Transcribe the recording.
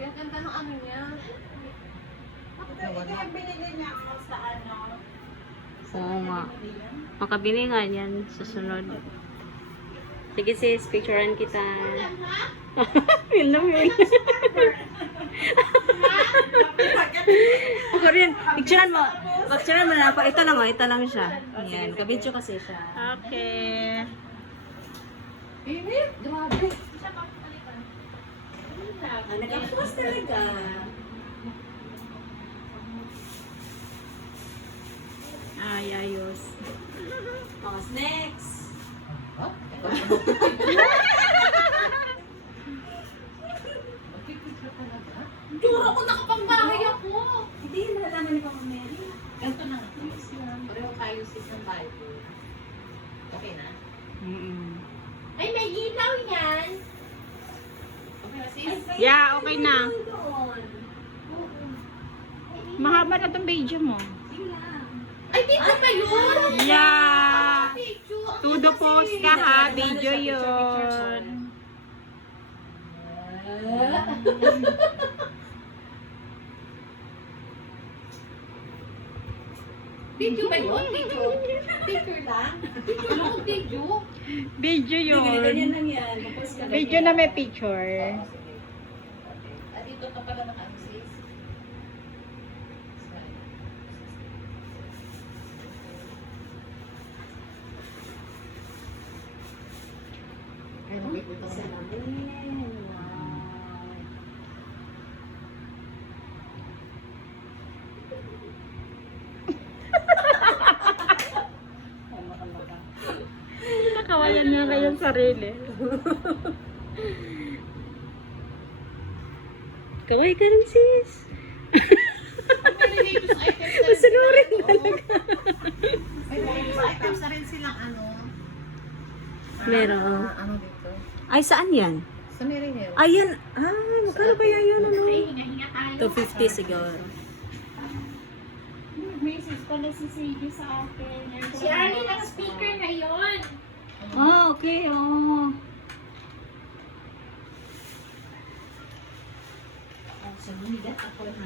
Uy, ang ganda ng ano niya. Ito yung binili niya ako sa ano. Oo nga. Makabili nga yan. Susunod. Sige sis, picturean kita. Feel na feel. Ako rin. Picturean mo. Picturean mo na ako. Ito lang o. Ito lang siya. Ayan. Kabidyo kasi siya. Okay. Baby, grabe. Nag-upload talaga. Ay, ayos. Mga snacks. Duro ko nakapambahay ako. Hindi, nalalaman ni Papa Mary. Ganito na. Pareho tayo sis ng Bible. Okay na? Ay, may ilaw yan. Okay na sis? Yeah, okay na. Doon. Mahaba na itong video mo. Sige lang. Ay, dito pa yun. Yeah. Picture. To the post ka ha. Video yun. Video ba yun? Video. Picture lang. Picture lang kung video. Video Ganyan yun. lang yan. Tapos ka Video na may picture. At dito ka pala naka-sis. Salamin. Wow. Nakawayan niya kayong sarili. Kaway ka rin sis. May religious items na rin Masunurin sila, talaga. May religious items na rin silang ano. Meron. Ano dito? Ay, saan yan? Sa Merino. Ayan. Ah, magkano ba yan? Ano? Hinga-hinga tayo. 250 siguro. Message pala si Sadie sa akin. Si Arlie lang speaker na yun. Ah, okay. Oh. Sa Manigat ako